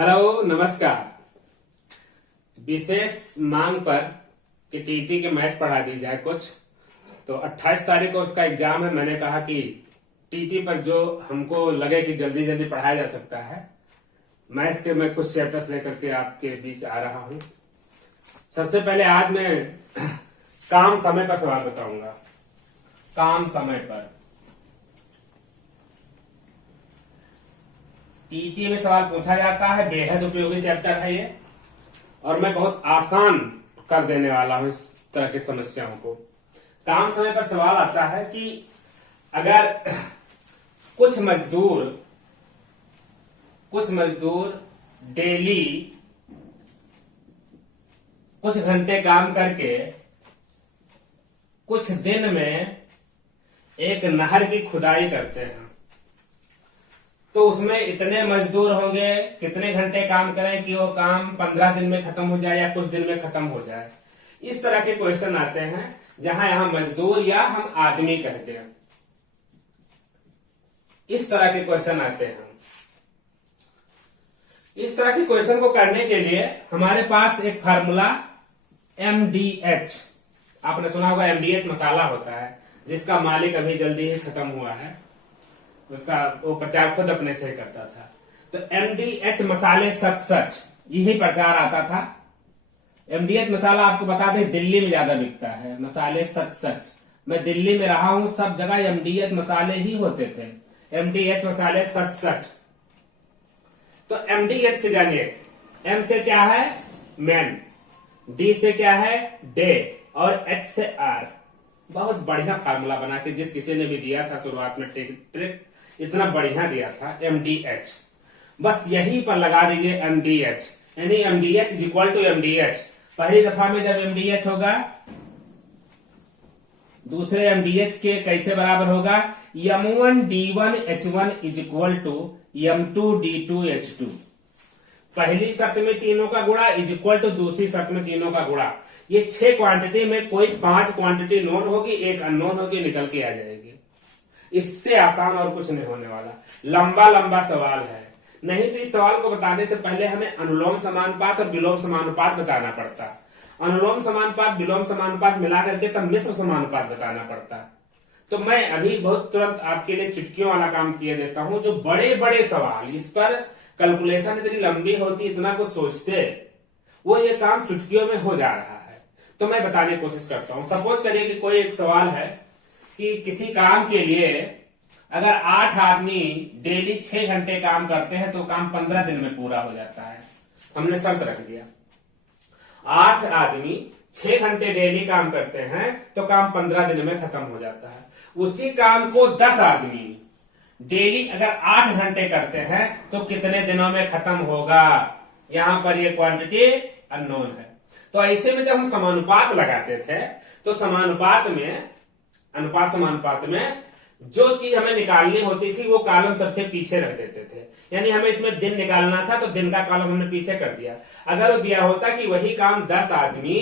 Hello नमस्कार। विशेष मांग पर कि टीटी के मैथ्स पढ़ा दी जाए कुछ, तो 28 तारीख को उसका एग्जाम है। मैंने कहा कि टीटी पर जो हमको लगे कि जल्दी जल्दी पढ़ाया जा सकता है, मैथ्स के मैं कुछ चैप्टर्स लेकर के आपके बीच आ रहा हूं। सबसे पहले आज मैं काम समय पर सवाल बताऊंगा। काम समय पर टीटी में सवाल पूछा जाता है, बेहद उपयोगी चैप्टर है ये, और मैं बहुत आसान कर देने वाला हूं इस तरह की समस्याओं को। काम समय पर सवाल आता है कि अगर कुछ मजदूर डेली कुछ घंटे काम करके कुछ दिन में एक नहर की खुदाई करते हैं, तो उसमें इतने मजदूर होंगे, कितने घंटे काम करें कि वो काम 15 दिन में खत्म हो जाए या कुछ दिन में खत्म हो जाए। इस तरह के क्वेश्चन आते हैं, जहां यहां मजदूर या हम आदमी कहते हैं। इस तरह के क्वेश्चन आते हैं। इस तरह के क्वेश्चन को करने के लिए हमारे पास एक फार्मूला MDH, आपने सुना होगा MDH मसाला होता है, जिसका मालिक अभी जल्दी ही खत्म हुआ है, उसका वो प्रचार खुद अपने से करता था। तो MDH मसाले सच यही प्रचार आता था। MDH मसाला आपको बता दें दिल्ली में ज्यादा बिकता है। मसाले सच मैं दिल्ली में रहा हूं, सब जगह MDH मसाले ही होते थे। MDH मसाले सच। तो MDH से जानिए, M से क्या है मैन, D से क्या है डे, और H से R। बहुत बढ़िया फार्मूला बना के जिस किसी ने भी दिया था शुरुआत में ट्रिक इतना बढ़िया दिया था MDH। बस यही पर लगा दीजिए MDH, यानी MDH is equal to MDH। पहली दफा में जब MDH होगा, दूसरे MDH के कैसे बराबर होगा, M1 D1 H1 is equal to M2 D2 H2। पहली शर्त में तीनों का गुणा इज इक्वल टू दूसरी शर्त में तीनों का गुणा। ये 6 क्वांटिटी में कोई 5 क्वांटिटी नोन होगी, एक अननोन होगी, निकल के आ जाएगी। इससे आसान और कुछ नहीं होने वाला। लंबा सवाल है, नहीं तो इस सवाल को बताने से पहले हमें अनुलोम समानुपात और विलोम समानुपात बताना पड़ता। अनुलोम समानुपात विलोम समानुपात मिला करके तब मिश्र समानुपात बताना पड़ता। तो मैं अभी बहुत तुरंत आपके लिए चुटकियों वाला काम किया देता हूं। जो बड़े बड़े सवाल, इस पर कैलकुलेशन इतनी लंबी होती, इतना कुछ सोचते, वो ये काम चुटकियों में हो जा रहा है। तो मैं बताने की कोशिश करता हूं। सपोज करिए कि कोई एक सवाल है कि किसी काम के लिए अगर 8 आदमी डेली 6 घंटे काम करते हैं तो काम 15 दिन में पूरा हो जाता है। हमने शर्त रख दिया 8 आदमी 6 घंटे डेली काम करते हैं तो काम 15 दिन में खत्म हो जाता है। उसी काम को 10 आदमी डेली अगर 8 घंटे करते हैं तो कितने दिनों में खत्म होगा। यहां पर ये क्वांटिटी अननोन है। तो ऐसे में जब हम समानुपात लगाते थे, तो समानुपात में अनुपात समानुपात में जो चीज हमें निकालनी होती थी वो कॉलम सबसे पीछे रख देते थे। यानी हमें इसमें दिन निकालना था तो दिन का कॉलम हमने पीछे कर दिया। अगर वो दिया होता कि वही काम 10 आदमी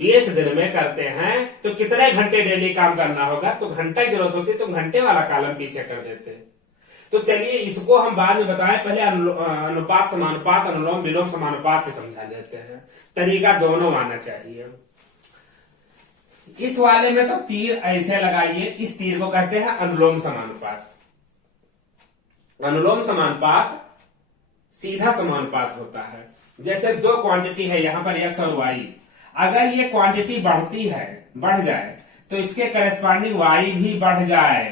20 दिन में करते हैं तो कितने घंटे डेली काम करना होगा, तो घंटा की जरूरत होती तो घंटे वाला कॉलम पीछे कर देते। तो चलिए इसको हम बाद में बताएं, पहले अनुपात समानुपात अनुलोम विलोम समानुपात से समझा देते हैं। तरीका दोनों आना चाहिए। इस वाले में तो तीर ऐसे लगाइए, इस तीर को कहते हैं अनुलोम समानुपात। अनुलोम समानुपात सीधा समानुपात होता है। जैसे 2 क्वांटिटी है यहां पर X और Y, अगर ये क्वांटिटी बढ़ जाए तो इसके करस्पॉन्डिंग Y भी बढ़ जाए।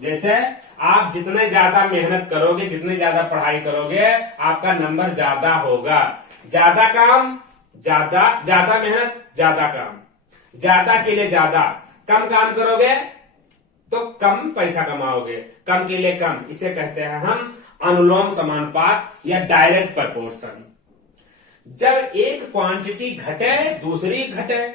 जैसे आप जितने ज्यादा मेहनत करोगे, जितने ज्यादा पढ़ाई करोगे, आपका नंबर ज्यादा होगा। ज्यादा काम ज्यादा मेहनत ज्यादा काम, ज्यादा के लिए ज्यादा। कम काम करोगे तो कम पैसा कमाओगे, कम के लिए कम। इसे कहते हैं हम अनुलोम समानुपात या डायरेक्ट प्रपोर्शन। जब एक क्वांटिटी घटे दूसरी घटे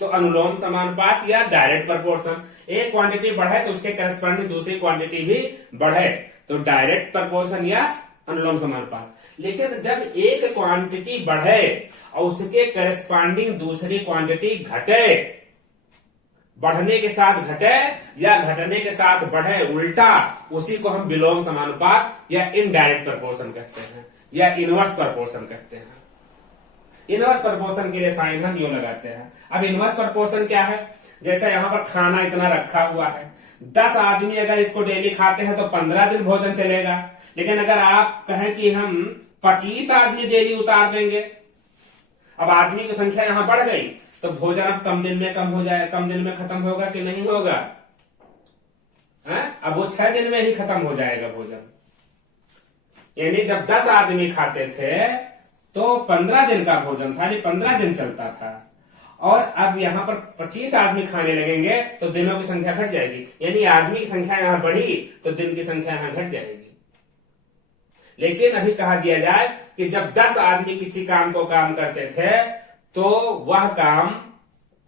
तो अनुलोम समानुपात या डायरेक्ट प्रपोर्शन। एक क्वांटिटी बढ़े तो उसके करस्पॉन्डिंग दूसरी क्वांटिटी भी बढ़े तो डायरेक्ट प्रपोर्शन या अनुलोम समानुपात। लेकिन जब एक क्वांटिटी बढ़े और उसके करस्पॉन्डिंग दूसरी क्वांटिटी घटे, बढ़ने के साथ घटे या घटने के साथ बढ़े, उल्टा, उसी को हम विलोम समानुपात या इनडायरेक्ट प्रपोर्शन कहते हैं या इनवर्स प्रपोर्शन कहते हैं। इनवर्स प्रपोर्शन के लिए साइन हम यूं लगाते हैं। अब इनवर्स प्रपोर्शन क्या है? जैसे यहां पर खाना इतना रखा हुआ है, 10 आदमी अगर इसको डेली खाते हैं तो 15 दिन भोजन चलेगा। लेकिन अगर आप कहें कि हम 25 आदमी डेली उतार देंगे, अब आदमी की संख्या यहां बढ़ गई तो भोजन अब कम दिन में कम हो जाए, कम दिन में खत्म होगा कि नहीं होगा? अब वो 6 दिन में ही खत्म हो जाएगा भोजन। यानी जब 10 आदमी खाते थे तो 15 दिन का भोजन था, 15 दिन चलता था। और अब यहां पर 25 आदमी खाने लगेंगे तो दिनों की संख्या घट जाएगी। यानी आदमी की संख्या यहां बढ़ी तो दिन की संख्या यहां घट जाएगी। लेकिन अभी कहा दिया जाए कि जब 10 आदमी किसी काम को काम करते थे तो वह काम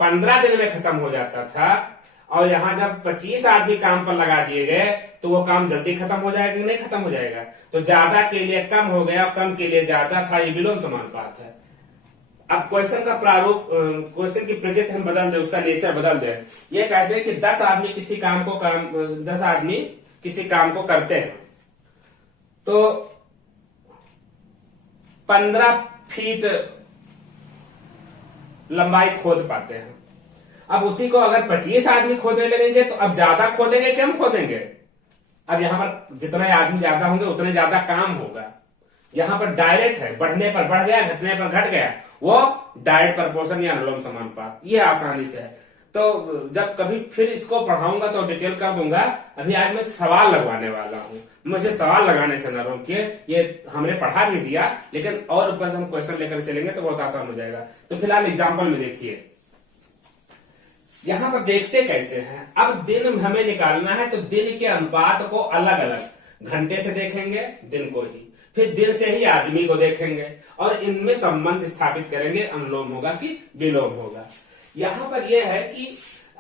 15 दिन में खत्म हो जाता था, और यहां जब 25 आदमी काम पर लगा दिए गए तो वो काम जल्दी खत्म हो जाएगा कि नहीं खत्म हो जाएगा? तो ज्यादा के लिए कम हो गया, कम के लिए ज्यादा था। ये विलोम समानुपात है। अब क्वेश्चन का प्रारूप, क्वेश्चन की प्रकृति हम बदल दें, उसका नेचर बदल दें। ये कहते हैं कि 10 आदमी किसी काम को 10 आदमी किसी काम को करते हैं तो 15 फीट लंबाई खोद पाते हैं। अब उसी को अगर 25 आदमी खोदने लगेंगे तो अब ज्यादा खोदेंगे, कम खोदेंगे? अब यहां पर जितने आदमी ज्यादा होंगे उतने ज्यादा काम होगा। यहां पर डायरेक्ट है, बढ़ने पर बढ़ गया, घटने पर घट गया, वो डायरेक्ट प्रपोर्शन या अनुलोम समानुपात। ये आसानी से है। तो जब कभी फिर इसको पढ़ाऊंगा तो डिटेल कर दूंगा। अभी आज मैं सवाल लगवाने वाला हूं। मुझे सवाल लगाने से न रोकिए, ये हमने पढ़ा भी दिया, लेकिन और ऊपर से हम क्वेश्चन लेकर चलेंगे तो बहुत आसान हो जाएगा। तो फिलहाल एग्जाम्पल में देखिए, यहां पर देखते कैसे हैं। अब दिन हमें निकालना है तो दिन के अनुपात को अलग अलग, घंटे से देखेंगे दिन को ही, फिर दिन से ही आदमी को देखेंगे और इनमें संबंध स्थापित करेंगे, अनुलोम होगा कि विलोम होगा। यहां पर यह है कि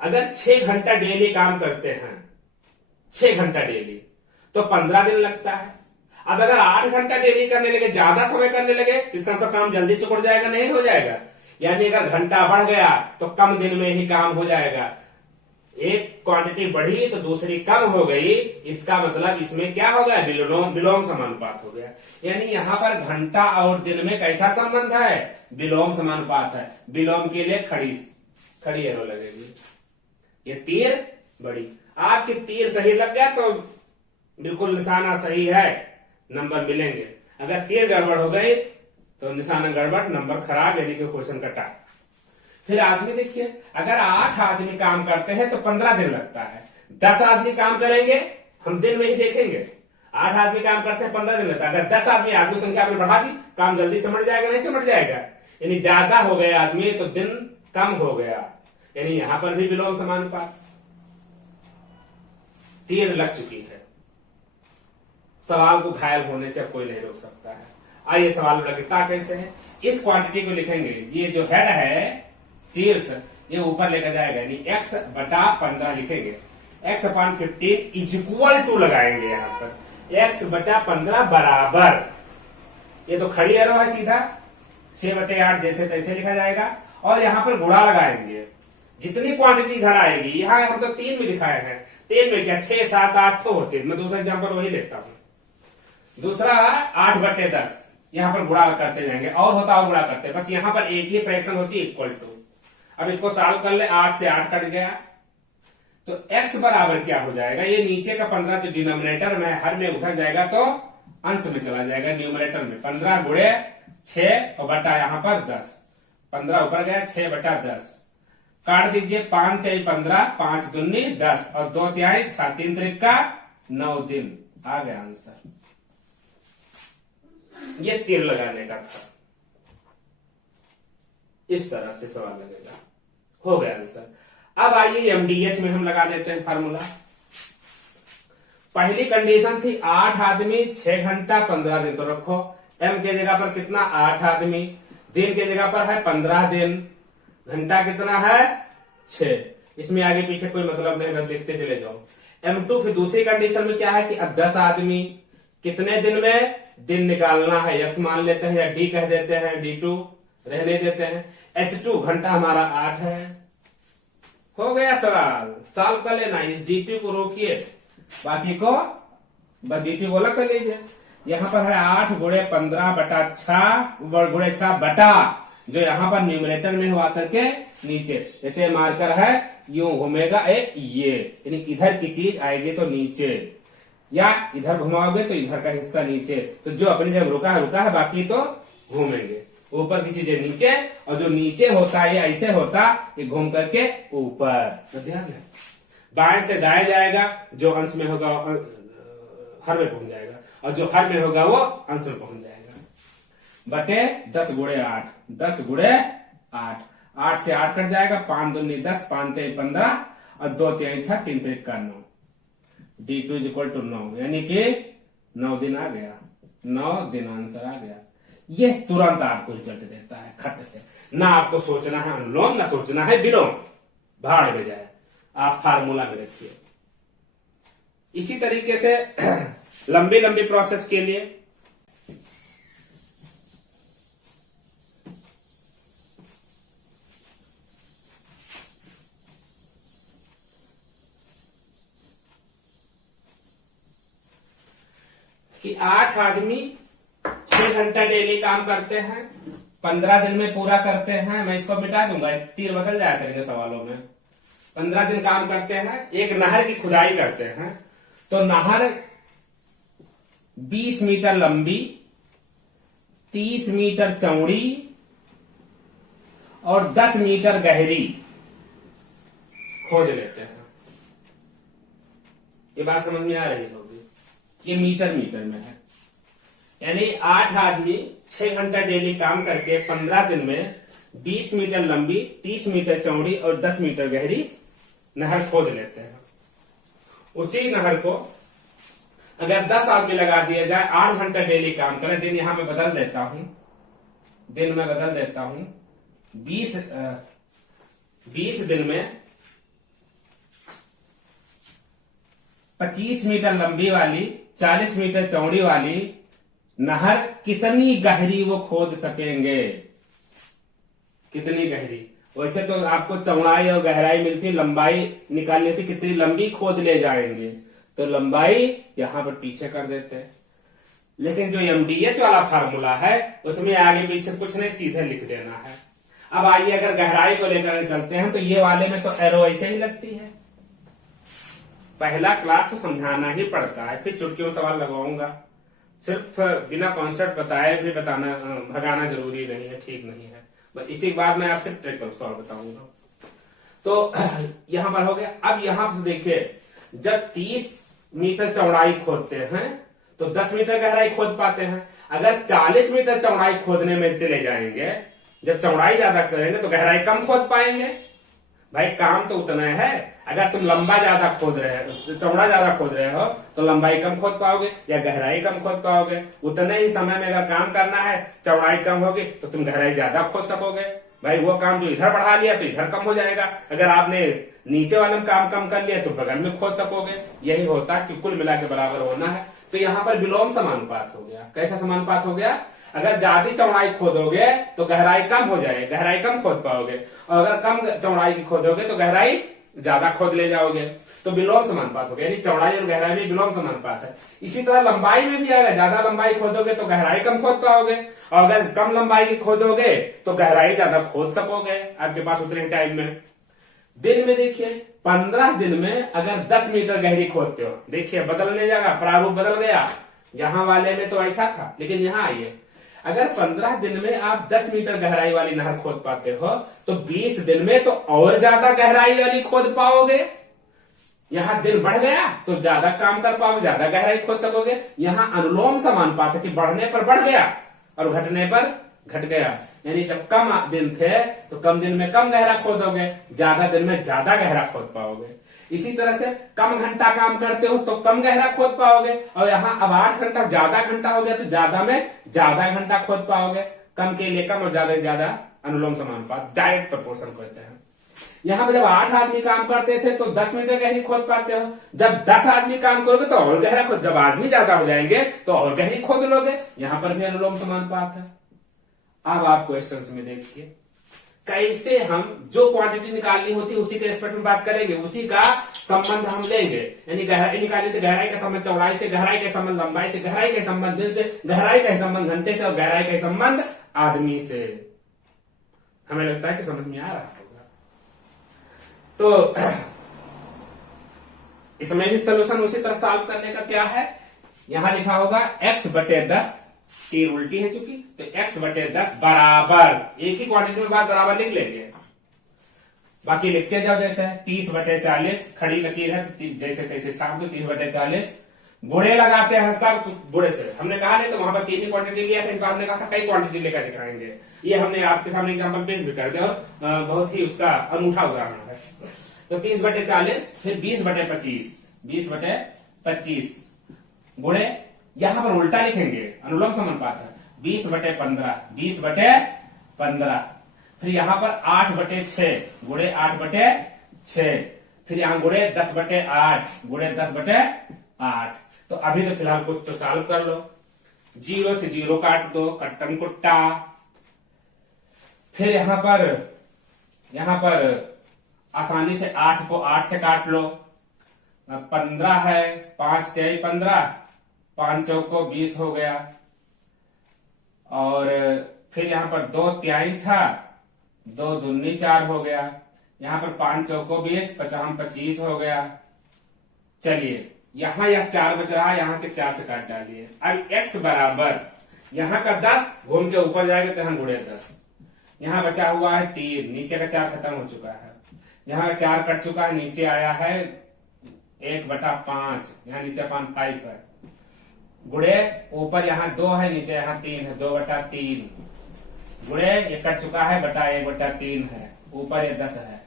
अगर 6 घंटा डेली काम करते हैं, 6 घंटा डेली, तो 15 दिन लगता है। अब अगर 8 घंटा डेली करने लगे, ज्यादा समय करने लगे, इसका मतलब काम जल्दी से उड़ जाएगा नहीं हो जाएगा? यानी अगर घंटा बढ़ गया तो कम दिन में ही काम हो जाएगा। एक क्वांटिटी बढ़ी तो दूसरी कम हो गई, इसका मतलब इसमें क्या हो गया? विलोम समानुपात हो गया। यानी यहां पर घंटा और दिन में कैसा संबंध है? विलोम समानुपात है। विलोम के लिए खड़ी एरो लगेगी। ये तीर बड़ी, आपकी तीर सही लग गया तो बिल्कुल निशाना सही है, नंबर मिलेंगे। अगर तीर गड़बड़ हो गई तो निशाना गड़बड़, नंबर खराब, यानी कि क्वेश्चन कटा। फिर आदमी देखिए, अगर 8 आदमी काम करते हैं तो 15 दिन लगता है। 10 आदमी काम करेंगे, हम दिन में ही देखेंगे। 8 आदमी काम करते हैं, 15 दिन लगता है। अगर 10 आदमी संख्या आपने बढ़ा दी, काम जल्दी समझ जाएगा नहीं समझ जाएगा? यानी ज्यादा हो गए आदमी तो दिन कम हो गया, यानी यहां पर भी विलोम समानुपात। तीर लग चुकी है। सवाल को घायल होने से अब कोई नहीं रोक सकता है। आइए सवाल लगता कैसे है? इस क्वांटिटी को लिखेंगे, ये जो हेड है शीर्ष, ये ऊपर लेकर जाएगा, यानी x बटा 15 लिखेंगे। x upon 15 is equal to लगाएंगे यहां पर x बटा 15 बराबर, ये तो खड़ी एरो है, सीधा 6/8 जैसे तैसे लिखा जाएगा। और यहां पर गुणा लगाएंगे, जितनी क्वांटिटी इधर आएगी, यहां हम तो 3 में दिखाए हैं, 3 में क्या 6, 7, 8 तो होते। मैं दूसरा एग्जाम्पल वही लेता हूं। दूसरा 8/10, यहां पर गुणा करते जाएंगे, और होता और गुणा करते, बस यहां पर एक ही फ्रैक्शन होती है, इक्वल टू। अब इसको सॉल्व कर ले, 8 से 8 कट गया तो x बराबर क्या हो जाएगा? ये नीचे का 15 जो डिनोमिनेटर में हर में उधर जाएगा तो अंश में चला जाएगा, न्यूमरेटर में। 15 गुणे 6 और बटा यहां पर 10, 15 ऊपर गया, 6/10 काट दीजिए, 5 3 15, 5 दूनी 10 और 2 तिहाई 6 3 त्रिका 9 दिन। आ गया आंसर। ये तीर लगाने का था, इस तरह से सवाल लगेगा। हो गया आंसर। अब आइए एमडीएच में हम लगा देते हैं फार्मूला। पहली कंडीशन थी 8 आदमी 6 घंटा 15 दिन, तो रखो एम के जगह पर कितना 8 आदमी, दिन के जगह पर है 15 दिन, घंटा कितना है 6। इसमें आगे पीछे कोई मतलब नहीं, बस लिखते चले जाओ। M2 फिर दूसरी कंडीशन में क्या है कि अब 10 आदमी कितने दिन में दिन निकालना है, यस मान लेते हैं या डी कह देते हैं, D2 रहने देते हैं। H2 घंटा हमारा 8 है, हो गया सवाल, सॉल्व कर लेना। इस dt को रोकिए, बाकी को dt को अलग कर लीजिए। यहाँ पर है 8 गुणे 15 बटा 6 गुणे 6 बटा, जो यहाँ पर न्यूमरेटर में हुआ करके नीचे, जैसे मार्कर है यूं घूमेगा ये, यानी इधर की चीज आएगी तो नीचे, या इधर घुमाओगे तो इधर का हिस्सा नीचे। तो जो अपनी जगह रुका है, बाकी तो घूमेंगे। ऊपर की चीजें नीचे, और जो नीचे होता है ये ऐसे होता, ये घूम करके ऊपर। तो ध्यान है, बाएं से दाएं जाएगा, जो अंश में होगा हर में पहुंच जाएगा, और जो हर में होगा वो अंश में पहुंच जाएगा। बटे 10 गुणे 8, 10 गुणे 8, 8 से 8 कट जाएगा, 5 दूनी 10, 5 3 15, और 2 3 6, 3 3 का 9, d2 इक्वल टू 9, यानी कि 9 दिन आ गया, 9 दिन आंसर आ गया। यह तुरंत आपको रिजल्ट देता है खट से, ना आपको सोचना है अनुलोम, ना सोचना है विलोम, भाड़ में जाए, आप फार्मूला में रखिए। इसी तरीके से लंबी लंबी प्रोसेस के लिए कि 8 आदमी 6 घंटा डेली काम करते हैं, 15 दिन में पूरा करते हैं। मैं इसको मिटा दूंगा, तीर बदल जाया करेंगे सवालों में। 15 दिन काम करते हैं, एक नहर की खुदाई करते हैं। तो नहर 20 मीटर लंबी, 30 मीटर चौड़ी और 10 मीटर गहरी खोद लेते हैं। ये बात समझ में आ रही होगी, ये मीटर में है। यानी 8 आदमी 6 घंटा डेली काम करके 15 दिन में 20 मीटर लंबी, 30 मीटर चौड़ी और 10 मीटर गहरी नहर खोद लेते हैं। उसी नहर को अगर 10 आदमी लगा दिया जाए, 8 घंटा डेली काम करें, दिन यहां मैं बदल देता हूं, 20 दिन में 25 मीटर लंबी वाली, 40 मीटर चौड़ी वाली नहर कितनी गहरी वो खोद सकेंगे, कितनी गहरी। वैसे तो आपको चौड़ाई और गहराई मिलती, लंबाई निकालनी होती, कितनी लंबी खोद ले जाएंगे, तो लंबाई यहां पर पीछे कर देते हैं। लेकिन जो MDH वाला फार्मूला है उसमें आगे पीछे कुछ नहीं, सीधे लिख देना है। अब आइए अगर गहराई को लेकर चलते हैं, तो ये वाले में तो एरो ऐसे ही लगती है। पहला क्लास तो समझाना ही पड़ता है, फिर चुटकियों सवाल लगवाऊंगा। सिर्फ बिना कॉन्सेप्ट बताए भी भगाना जरूरी नहीं है, ठीक नहीं है। बस इसी के बाद मैं आपसे ट्रिक सॉल्व बताऊंगा। तो यहां पर हो गया। अब यहां पर देखिए, जब 30 मीटर चौड़ाई खोदते हैं तो 10 मीटर गहराई खोद पाते हैं। अगर 40 मीटर चौड़ाई खोदने में चले जाएंगे, जब चौड़ाई ज्यादा करेंगे तो गहराई कम खोद पाएंगे। भाई काम तो उतना है, अगर तुम लंबा ज्यादा खोद रहे हो, चौड़ा ज्यादा खोद रहे हो, तो लंबाई कम खोद पाओगे या गहराई कम खोद पाओगे। उतने ही समय में अगर काम करना है, चौड़ाई कम होगी तो तुम गहराई ज्यादा खोद सकोगे। भाई वो काम जो इधर बढ़ा लिया तो इधर कम हो जाएगा, अगर आपने नीचे वाले में काम कम कर लिया तो बगल में खोद सकोगे। यही होता है कि कुल मिला के बराबर होना है। तो यहाँ पर विलोम समानुपात हो गया। कैसा समानुपात हो गया? अगर ज्यादा चौड़ाई खोदोगे तो गहराई कम हो जाएगी, गहराई कम खोद पाओगे, और अगर कम चौड़ाई की खोदोगे तो गहराई ज्यादा खोद ले जाओगे। तो विलोम समानुपात हो गया, यानी चौड़ाई और गहराई में विलोम समानुपात है। इसी तरह लंबाई में भी आएगा, ज्यादा लंबाई खोदोगे तो गहराई कम खोद पाओगे, और अगर कम लंबाई की खोदोगे तो गहराई ज्यादा खोद सकोगे आपके पास उतने टाइम में। दिन में देखिए 15 दिन में अगर 10 मीटर गहरी खोदते हो, देखिए बदलने जाएगा, प्रारूप बदल गया। यहाँ वाले में तो ऐसा था, लेकिन यहाँ आइए, अगर 15 दिन में आप 10 मीटर गहराई वाली नहर खोद पाते हो तो 20 दिन में तो और ज्यादा गहराई वाली खोद पाओगे। यहाँ दिन बढ़ गया तो ज्यादा काम कर पाओगे, ज्यादा गहराई खोद सकोगे। यहाँ अनुलोम समानुपात है कि बढ़ने पर बढ़ गया और घटने पर घट गया। यानी जब कम दिन थे तो कम दिन में कम गहरा खोदोगे, ज्यादा दिन में ज्यादा गहरा खोद पाओगे। इसी तरह से कम घंटा काम करते हो तो कम गहरा खोद पाओगे, और यहाँ अब 8 घंटा ज्यादा घंटा हो गया तो ज्यादा में ज्यादा घंटा खोद पाओगे। कम के लिए कम और ज्यादा से ज्यादा अनुलोम समानुपात, डायरेक्ट प्रोपोर्शन कहते हैं। यहाँ पे जब 8 आदमी काम करते थे तो 10 मीटर गहरी खोद पाते हो, जब 10 आदमी काम करोगे तो और गहरा खोद, जब आदमी ज्यादा हो जाएंगे तो और गहरी खोद लोगे। यहाँ पर भी अनुलोम समानुपात है। अब आप क्वेश्चंस में देखिए, कैसे हम जो क्वांटिटी निकालनी होती है उसी के रेस्पेक्ट में बात करेंगे, उसी का संबंध हम लेंगे। यानी गहराई निकालनी तो गहराई का संबंध चौड़ाई से, गहराई का संबंध लंबाई से, गहराई का संबंध दिन से, गहराई का संबंध घंटे से और गहराई का संबंध आदमी से। हमें लगता है कि समझ में आ रहा होगा। तो इसमें भी सोल्यूशन उसी तरह सॉल्व करने का क्या है, यहां लिखा होगा x/10, तीर उल्टी है चूंकि, तो x/10 बराबर, एक ही क्वांटिटी में बात बराबर लिख लेंगे, बाकी लिखते जाओ। जैसे 30/40 खड़ी लकीर है तो जैसे तैसे छाप दो, 30/40 गुणे लगाते हैं सब गुणे से। हमने कहा नहीं तो वहां पर तीन ही क्वांटिटी लिया था, इस बार हमने कहा था कई क्वांटिटी लेकर दिखाएंगे। ये हमने आपके सामने एग्जाम्पल पेश भी कर दिया और बहुत ही उसका अनूठा उदाहरण है। तो 30/40 फिर 20/25, 20/25 गुणे, यहां पर उल्टा लिखेंगे, अनुलोम समानुपात है, 20/15, 20/15, फिर यहां पर 8/6 गुणे 8/6, फिर यहां गुणे 10/8 गुणे 10/8। तो अभी तो फिलहाल कुछ तो सॉल्व कर लो। 0 से 0 काट दो, कट्टम कुट्टा। फिर यहां पर आसानी से 8 को 8 से काट लो, 15 है, 5 तिहाई 15, 5 चौको 20 हो गया। और फिर यहां पर 2 तिहाई 6, 2 दूनी 4 हो गया। यहां पर 5 चौको 20, 50 25 हो गया। चलिए यहां यह 4 बच रहा है, यहां के 4 से काट डालिए। अब x बराबर यहां का 10 घूम के ऊपर जाएगा तो यहां गुणे 10, यहां बचा हुआ है 3, नीचे का 4 खत्म हो चुका है, यहां 4 कट चुका है, नीचे आया है 1/5, यहां नीचे 5 है, गुणे ऊपर यहां 2 है, नीचे यहां 3 है, 2/3 गुणे ये कट चुका है, बटा 1/3 है, ऊपर ये 10 है।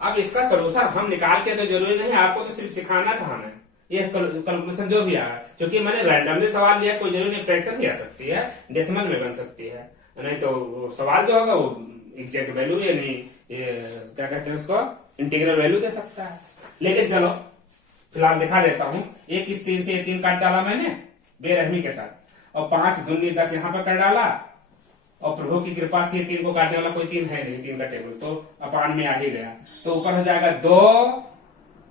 अब इसका सोल्यूशन हम निकाल के तो जरूरी नहीं, आपको तो सिर्फ सिखाना था हमें, ये कैलकुलेशन जो भी आया, क्योंकि मैंने रैंडमली सवाल लिया, कोई जरूरी नहीं फ्रैक्शन भी आ सकती है, डेसिमल में बन सकती है, नहीं तो सवाल जो होगा वो एग्जैक्ट वैल्यू यानी क्या कहते हैं उसको, इंटीग्रल वैल्यू दे सकता है। लेकिन चलो फिलहाल दिखा देता हूं। एक इस 3 से ये 3 काट डाला मैंने बेरहमी के साथ, और 5 दूनी 10 यहां पर कर डाला, और प्रभु की कृपा से 3 को काटने वाला कोई 3 है नहीं, 3 का टेबल तो अपान में आ ही गया। तो ऊपर हो जाएगा 2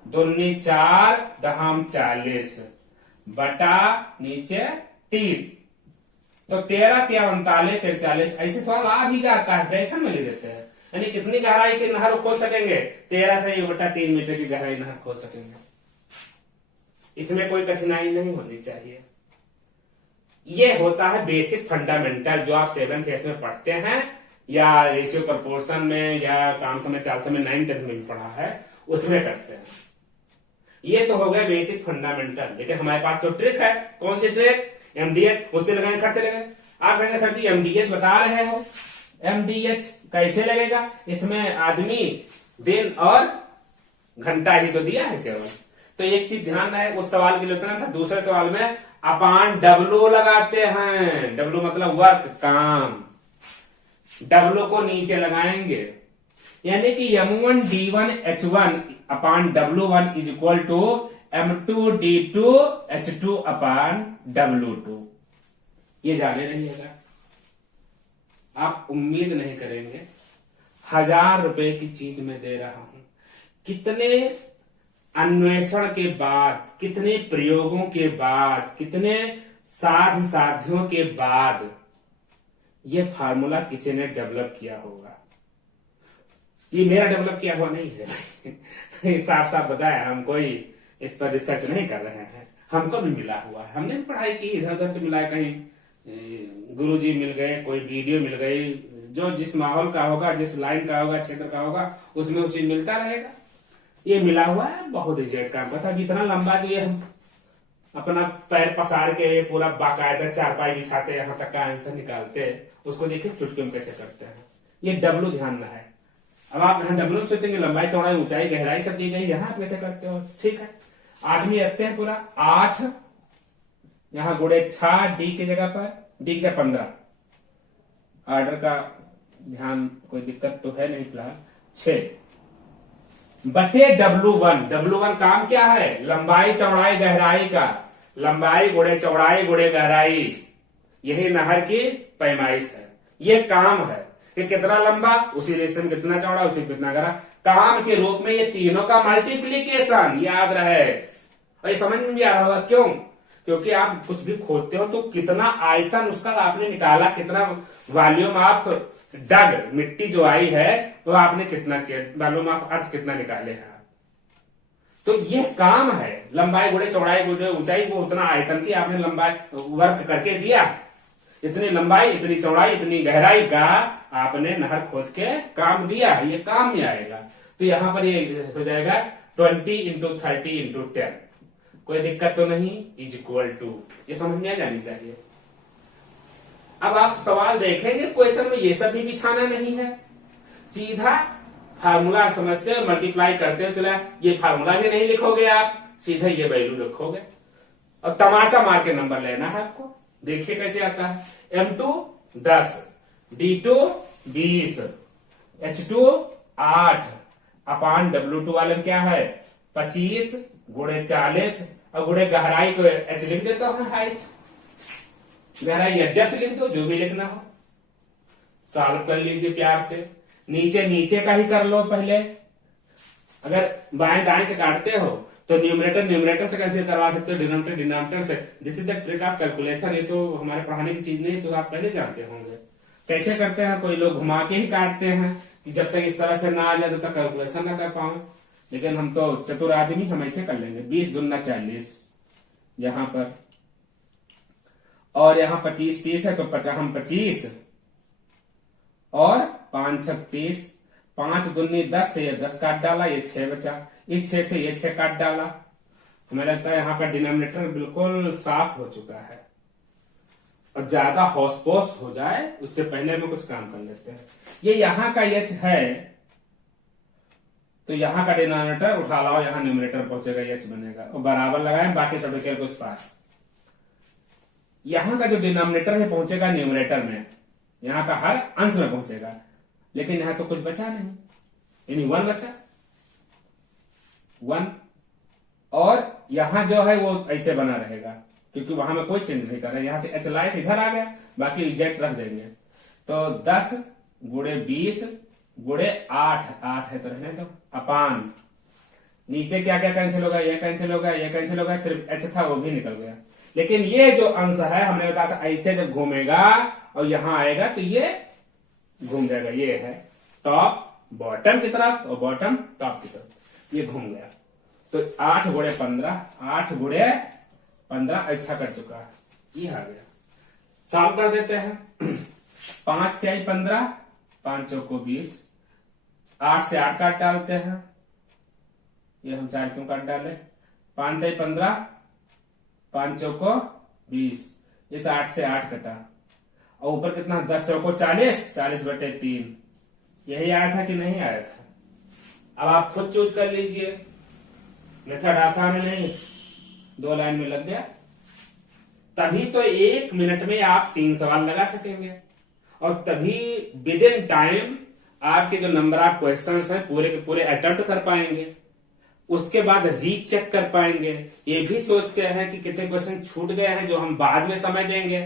दूनी 4 दहाम 40 बटा नीचे 3, तो 13 तिया 39 41। ऐसे सवाल आ भी जाता है, फ्रैक्शन में ले देते हैं। यानी कितनी गहराई की नहर खोज सकेंगे, 13 से 1/3 मीटर की गहराई नहर खोज सकेंगे। इसमें कोई कठिनाई नहीं होनी चाहिए। ये होता है बेसिक फंडामेंटल जो आप 7th 8th में पढ़ते हैं, या रेशियो प्रपोर्शन में, या काम समय चाल समय 9th 10th में भी पढ़ा है, उसमें करते हैं। ये तो हो गया बेसिक फंडामेंटल। लेकिन हमारे पास तो ट्रिक है। कौन सी ट्रिक? एमडीएच। उससे लगाएंगे, खर्च से लगेगा। आप कहेंगे सर जी एमडीएच बता रहे हो, एमडीएच कैसे लगेगा? इसमें आदमी, दिन और घंटा ही तो दिया है केवल। तो एक चीज ध्यान रहे, उस सवाल के लिए उतना था। दूसरे सवाल में अपान डब्लू लगाते हैं। डब्लू मतलब वर्क, काम। डब्लू को नीचे लगाएंगे, यानी कि M1 D1 H1 upon W1 is equal to M2 D2 H2 upon W2। ये जाने रहिएगा, आप उम्मीद नहीं करेंगे 1000 रुपए की चीज मैं दे रहा हूं। कितने अन्वेषण के बाद, कितने प्रयोगों के बाद, कितने साध साध्यों के बाद ये फार्मूला किसी ने डेवलप किया होगा। ये मेरा डेवलप किया हुआ नहीं है। साफ साफ बताया, हम कोई इस पर रिसर्च नहीं कर रहे हैं, हमको भी मिला हुआ है। हमने भी पढ़ाई की, इधर उधर से मिला है, कहीं गुरुजी मिल गए, कोई वीडियो मिल गई, जो जिस माहौल का होगा, जिस लाइन का होगा, क्षेत्र का होगा, उसमें वो चीज मिलता रहेगा। ये मिला हुआ है, बहुत इजेट काम करता है। इतना लंबा कि ये हम अपना पैर पसार के पूरा बाकायदा चारपाई बिछाते, यहां तक का आंसर निकालते, उसको देखिए चुटकी में कैसे करते हैं। ये डब्लू ध्यान में है। अब आप यहाँ डब्लू सोचेंगे लंबाई चौड़ाई ऊंचाई गहराई सब दी गई, यहाँ कैसे करते हो? ठीक है, 8 में रखते हैं पूरा 8, यहां गुणे 6 डी की जगह पर, डी का 15। ऑर्डर का ध्यान, कोई दिक्कत तो है नहीं फिलहाल। 6 बटे W1। W1 काम क्या है? लंबाई चौड़ाई गहराई का। लंबाई गुणे चौड़ाई गुणे गहराई, यही नहर की पैमाइश है, ये काम है। कि कितना लंबा उसी रेशे में कितना चौड़ा, उसी कितना गहरा। काम के रूप में ये तीनों का मल्टीप्लीकेशन याद रहे। और ये समझ में भी आ रहा होगा क्यों, क्योंकि आप कुछ भी खोदते हो तो कितना आयतन उसका आपने निकाला, कितना वॉल्यूम आप डग मिट्टी जो आई है वो आपने कितना वॉल्यूम ऑफ अर्थ कितना निकाले हैं। तो ये काम है, लंबाई गुणे चौड़ाई गुणे ऊंचाई, वो उतना आयतन की आपने लंबाई वर्क करके दिया, इतनी लंबाई इतनी चौड़ाई इतनी गहराई का आपने नहर खोद के काम दिया, ये काम में आएगा। तो यहां पर ये हो जाएगा 20 इंटू 30 इंटू 10, कोई दिक्कत तो नहीं, इज इक्वल टू, ये समझ में आ जानी चाहिए। अब आप सवाल देखेंगे क्वेश्चन में ये सब भी बिछाना नहीं है, सीधा फार्मूला समझते हो, मल्टीप्लाई करते हो, चला ये फार्मूला भी नहीं लिखोगे आप, सीधा ये वैल्यू लिखोगे और तमाचा मार के नंबर लेना है आपको। देखिए कैसे आता है, M2 10, D2 20, H2 8 अपान W2 वाले में क्या है 25 गुणे 40 और गुणे गहराई को H लिख देता हूं, हाइट गहराई या डेप्थ लिख दो, जो भी लिखना हो। सॉल्व कर लीजिए प्यार से, नीचे नीचे का ही कर लो पहले। अगर बाएं दाएं से काटते हो तो न्यूमरेटर न्यूमरेटर से कैंसिल करवा सकते हो, डिनोमिनेटर डिनोमिनेटर से। This is the trick of calculation. ये तो हमारे पढ़ाने की चीज नहीं, तो आप पहले जानते होंगे कैसे करते हैं। कोई लोग घुमा के ही काटते हैं कि जब तक इस तरह से ना आ जाए तब तक कैलकुलेशन ना कर पाओ, लेकिन हम तो चतुर आदमी, हम ऐसे कर लेंगे। 20 दूना 40 यहां पर, और यहाँ 25 30 है तो 25 और 5 36, 5 दूनी 10 से ये 10 काट डाला, ये 6 बचा, इस 6 से ये 6 काट डाला। हमें लगता है यहाँ का डिनोमिनेटर बिल्कुल साफ हो चुका है। अब ज्यादा होश पोश हो जाए उससे पहले हम कुछ काम कर लेते हैं। ये यहाँ का h है तो यहाँ का डिनोमिनेटर उठा लाओ, यहाँ न्यूमरेटर पहुंचेगा, h बनेगा और बराबर लगाए, बाकी सब के कुछ पास। यहां का जो डिनोमिनेटर है पहुंचेगा न्यूमरेटर में, यहां का हर अंश में पहुंचेगा, लेकिन यहां तो कुछ बचा नहीं, यानी 1 बचा 1, और यहां जो है वो ऐसे बना रहेगा क्योंकि वहां में कोई चेंज नहीं कर रहा है। यहां से एच लाइट इधर आ गया, बाकी एग्जैक्ट रख देंगे। तो 10 गुणे 20 गुणे 8 है तो रहने तो अपान, नीचे क्या क्या कैंसिल होगा, ये कैंसिल होगा, ये कैंसिल होगा, सिर्फ एच था वो भी निकल गया। लेकिन ये जो अंश है हमने बताया था ऐसे जब घूमेगा और यहां आएगा तो ये घूम जाएगा, ये है टॉप बॉटम की तरफ और बॉटम टॉप की तरफ, ये घूम गया। तो 8 गुणे 15, 8 गुणे 15 अच्छा कर चुका है, ये आ गया। सॉल्व कर देते हैं। 5 क्या 15, 5 चौको 20, 8 से 8 काट डालते हैं, ये हम 4 क्यों काट डाले, 5 3 15, 5 चौको 20, इस 8 से 8 कटा और ऊपर कितना 10 चौको 40, 40 बटे 3, यही आया था कि नहीं आया था। अब आप खुद चूज कर लीजिए, मेथड आसान है नहीं, 2 लाइन में लग गया। तभी तो 1 मिनट में आप 3 सवाल लगा सकेंगे और तभी विद इन टाइम आपके जो नंबर ऑफ क्वेश्चंस हैं पूरे के पूरे अटेम्प्ट कर पाएंगे। उसके बाद रीचेक कर पाएंगे, ये भी सोचते हैं कि कितने क्वेश्चन छूट गए हैं जो हम बाद में समय देंगे,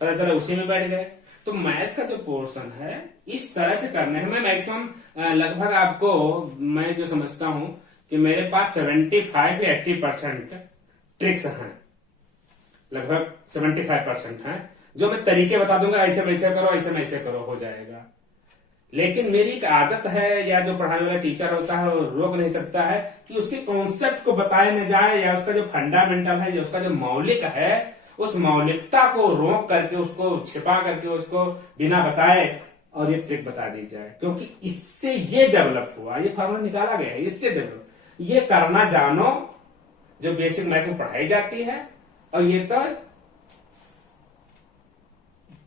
पता चला उसी में बैठ गए। तो मैथ्स का जो पोर्शन है इस तरह से करना है। मैं मैक्सिमम लगभग आपको मैं जो समझता हूं कि मेरे पास 75 या 80% ट्रिक्स हैं, लगभग 75% हैं जो मैं तरीके बता दूंगा, ऐसे वैसे करो, ऐसे वैसे करो, हो जाएगा। लेकिन मेरी एक आदत है, या जो पढ़ाने वाला टीचर होता है वो रोक नहीं सकता है कि उसके कॉन्सेप्ट को बताया न जाए, या उसका जो फंडामेंटल है, जो उसका जो मौलिक है, उस मौलिकता को रोक करके, उसको छिपा करके, उसको बिना बताए और ये ट्रिक बता दी जाए, क्योंकि इससे ये डेवलप हुआ, ये फॉर्मूला निकाला गया है, इससे डेवलप। ये करना जानो जो बेसिक मैथ्स में पढ़ाई जाती है, और ये तो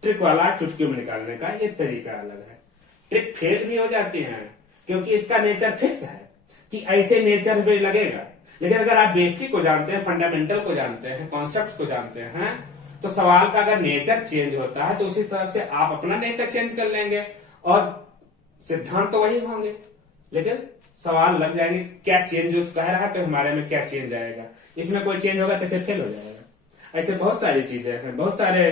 ट्रिक वाला चुटकी में निकालने का ये तरीका अलग है। ट्रिक फेल भी हो जाती है क्योंकि इसका नेचर फिक्स है कि ऐसे नेचर पे लगेगा। लेकिन अगर आप बेसिक को जानते हैं, फंडामेंटल को जानते हैं, कॉन्सेप्ट्स को जानते हैं, तो सवाल का अगर नेचर चेंज होता है तो उसी तरह से आप अपना नेचर चेंज कर लेंगे और सिद्धांत तो वही होंगे, लेकिन सवाल लग जाएंगे क्या चेंज जो कह रहा है तो हमारे में क्या चेंज आएगा, इसमें कोई चेंज होगा तो इसे फेल हो जाएगा। ऐसे बहुत सारी चीजें हैं, बहुत सारे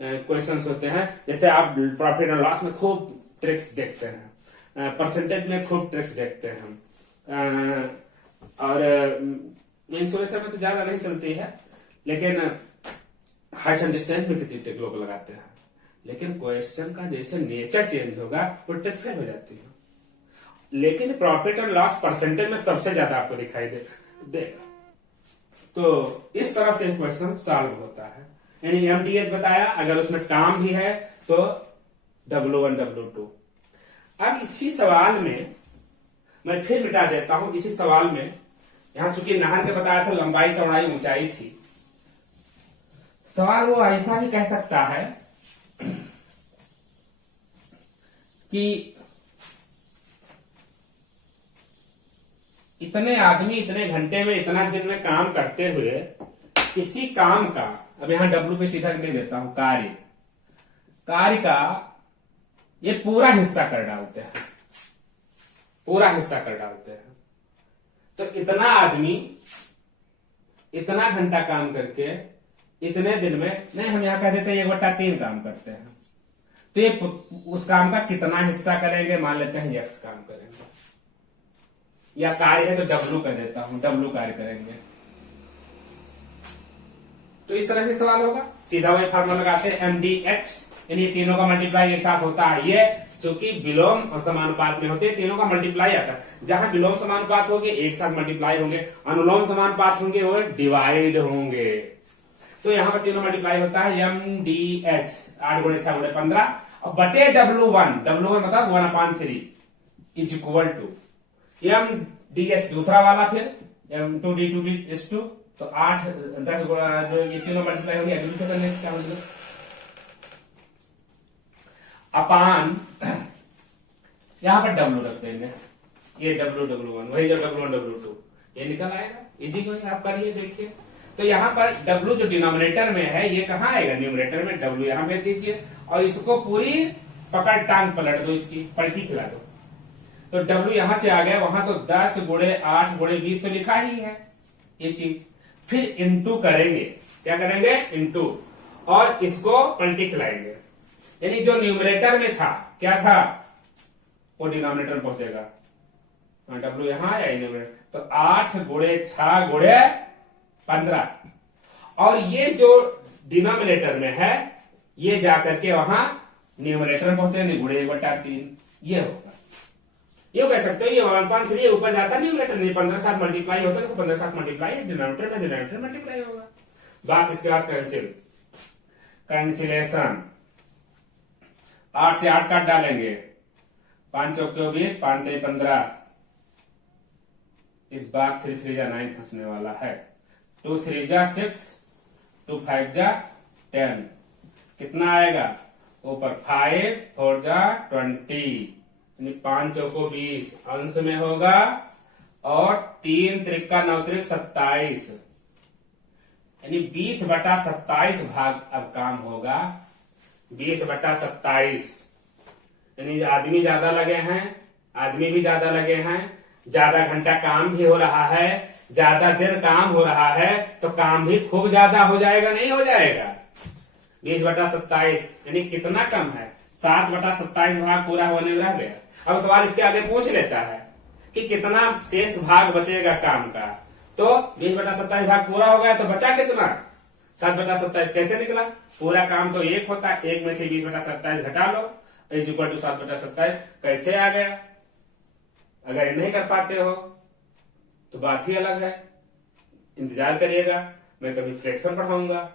क्वेश्चंस होते हैं। जैसे आप प्रॉफिट एंड लॉस में खूब ट्रिक्स देखते हैं, परसेंटेज में खूब ट्रिक्स देखते हैं हम, और इंसुलेशन में तो ज्यादा नहीं चलती है, लेकिन हाइट एंड डिस्टेंस में कितनी ट्रिक लोग लगाते हैं। लेकिन क्वेश्चन का जैसे नेचर चेंज होगा वो ट्रिक फेल हो जाती है। लेकिन प्रॉफिट एंड लॉस परसेंटेज में सबसे ज्यादा आपको दिखाई देगा। तो इस तरह से क्वेश्चन सॉल्व होता है। यानी एमडीएच बताया, अगर उसमें काम भी है तो W1 W2। अब इसी सवाल में मैं फिर मिटा देता हूं। इसी सवाल में यहां चूंकि नहर के बताया था लंबाई चौड़ाई ऊंचाई थी, सवाल वो ऐसा भी कह सकता है कि इतने आदमी इतने घंटे में इतना दिन में काम करते हुए इसी काम का, अब यहां W पे सीधा ले देता हूं, कार्य का ये पूरा हिस्सा कर डालते हैं, पूरा हिस्सा कर डालते हैं। तो इतना आदमी इतना घंटा काम करके इतने दिन में, नहीं हम यहां कह देते हैं 1/3 काम करते हैं, तो ये उस काम का कितना हिस्सा करेंगे, मान लेते हैं x काम करेंगे, या कार्य है तो W कह देता हूं, W कार्य करेंगे। तो इस तरह से सवाल होगा। सीधा वही फार्मूला लगाते हैं MDH, यानी तीनों का मल्टीप्लाई एक साथ होता है। ये चूंकि विलोम और समानुपात में होते हैं, तीनों का मल्टीप्लाई आता है। जहां विलोम समानुपात होंगे एक साथ मल्टीप्लाई होंगे, अनुलोम समानुपात होंगे वो डिवाइड होंगे। तो यहाँ पर तीनों मल्टीप्लाई होता है MDH, 8 गुणे 6 गुणे 15 और बटे W1, W1 मतलब 1/3 इज इक्वल टू MDH दूसरा वाला, फिर M2D2D2, तो 8 10 जो ये तीनों मल्टीप्लाई होंगे, अगली तो करने क्या मतलब अपान, यहां पर W रख देंगे, ये W1 वही जो W1 W2 ये निकल आएगा। इजी को आप करिए देखिए। तो यहाँ पर W जो डिनोमिनेटर में है ये कहाँ आएगा, न्यूमरेटर में। W यहाँ भेज दीजिए और इसको पूरी पकड़ टांग पलट दो, इसकी पलटी खिला दो। तो W यहां से आ गया, वहां तो 10 गुणे 8 गुणे 20 तो लिखा ही है ये चीज। फिर इंटू करेंगे, क्या करेंगे, इंटू, और इसको पलटी खिलाएंगे। यानी जो न्यूमरेटर में था क्या था वो डिनोमिनेटर में पहुंचेगा। W यहां आया न्यूमरेटर, तो 8 गुणे 6 गुणे 15, और ये जो डिनोमिनेटर में है ये जाकर के वहां न्यूमरेटर में पहुंचे, गुणे 1/3 ये होगा। ये कह सकते हो ये 1/3 ये ऊपर जाता न्यूमरेटर नहीं, 15 साथ मल्टीप्लाई होता है तो 15 साथ मल्टीप्लाई डिनोमिनेटर में डिनोमिनेटर मल्टीप्लाई होगा। बस इसके बाद कैंसिलेशन, 8 से 8 काट डालेंगे, 5 चौके 20, 5 3 15, इस बार 3 3 जा 9 फंसने वाला है, 2 3 जा 6, 2 5 जा 10, कितना आएगा ऊपर 5 4 जा 20, 5 चौको 20 अंश में होगा, और 3 त्रिका 9 त्रिक 27, यानी 20/27 भाग अब काम होगा। 20/27, यानी आदमी ज्यादा लगे हैं, आदमी भी ज्यादा लगे हैं, ज्यादा घंटा काम भी हो रहा है, ज्यादा दिन काम हो रहा है, तो काम भी खूब ज्यादा हो जाएगा, नहीं हो जाएगा। 20/27 यानी कितना कम है, 7/27 भाग पूरा होने में रह गया। अब सवाल इसके आगे पूछ लेता है कि कितना शेष भाग बचेगा काम का, तो 20/27 भाग पूरा हो गया तो बचा कितना, 7/27 कैसे निकला, पूरा काम तो 1 होता है, 1 में से 20/27 घटा लो इज इक्वल टू 7/27 कैसे आ गया। अगर ये नहीं कर पाते हो तो बात ही अलग है, इंतजार करिएगा, मैं कभी फ्रैक्शन पढ़ाऊंगा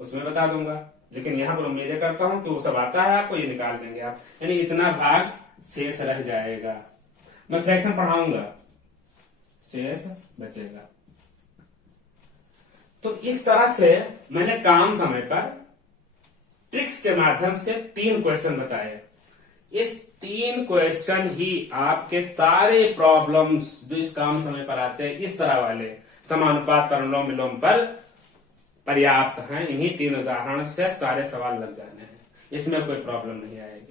उसमें बता दूंगा, लेकिन यहां पर उम्मीद करता हूं कि वो सब आता है आपको, ये निकाल देंगे आप, यानी इतना भाग शेष रह जाएगा। मैं फ्रैक्शन पढ़ाऊंगा, शेष बचेगा। तो इस तरह से मैंने काम समय पर ट्रिक्स के माध्यम से 3 क्वेश्चन बताए। इस 3 क्वेश्चन ही आपके सारे प्रॉब्लम्स जो इस काम समय पर आते हैं, इस तरह वाले समानुपात पर, अनुलोम विलोम पर पर्याप्त हैं। इन्हीं 3 उदाहरण से सारे सवाल लग जाने हैं, इसमें कोई प्रॉब्लम नहीं आएगी।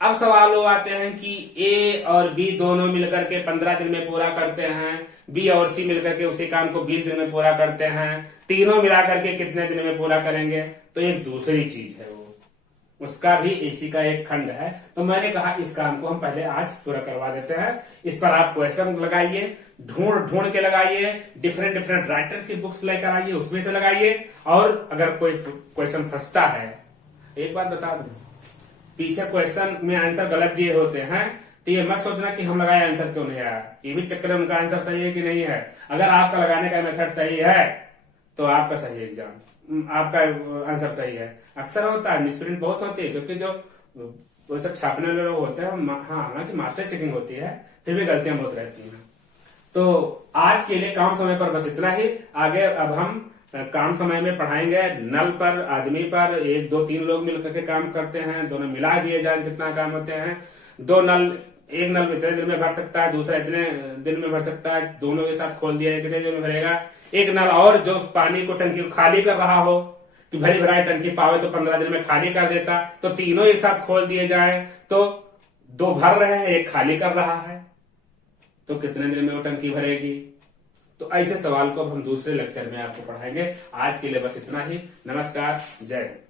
अब सवाल वो आते हैं कि ए और बी दोनों मिलकर के 15 दिन में पूरा करते हैं, बी और सी मिलकर के उसी काम को 20 दिन में पूरा करते हैं, तीनों मिलाकर के कितने दिन में पूरा करेंगे, तो एक दूसरी चीज है वो, उसका भी इसी का एक खंड है। तो मैंने कहा इस काम को हम पहले आज पूरा करवा देते हैं। इस पर आप क्वेश्चन लगाइए, ढूंढ ढूंढ के लगाइए, डिफरेंट डिफरेंट राइटर की बुक्स लेकर आइए, उसमें से लगाइए। और अगर कोई क्वेश्चन फंसता है, एक बात बता दूं, पीछे क्वेश्चन में आंसर गलत दिए होते हैं तो ये मत सोचना कि हम लगाए आंसर क्यों नहीं आया, ये भी चक्कर है उनका आंसर सही है कि नहीं है। अगर आपका लगाने का मेथड सही है तो आपका सही एग्जाम, आपका आंसर सही है। अक्सर होता है मिसप्रिंट बहुत होती है, क्योंकि जो वो सब छापने वाले लोग होते हैं, हाँ हालांकि मास्टर चेकिंग होती है, फिर भी गलतियां बहुत रहती हैं। तो आज के लिए काम समय पर बस इतना ही। आगे अब हम काम समय में पढ़ाएंगे नल पर, आदमी पर। 1 2 3 लोग मिलकर के काम करते हैं, दोनों मिला दिए जाए कितना काम होते हैं। 2 नल, एक नल इतने दिन में भर सकता है, दूसरा इतने दिन में भर सकता है, दोनों के साथ खोल दिया कितने दिन में भरेगा। एक नल और जो पानी को टंकी को खाली कर रहा हो, कि भरी भराई टंकी पावे तो 15 दिन में खाली कर देता, तो तीनों एक साथ खोल दिए जाए तो 2 भर रहे हैं, 1 खाली कर रहा है, तो कितने दिन में वो टंकी भरेगी। तो ऐसे सवाल को हम दूसरे लेक्चर में आपको पढ़ाएंगे। आज के लिए बस इतना ही। नमस्कार, जय हिंद।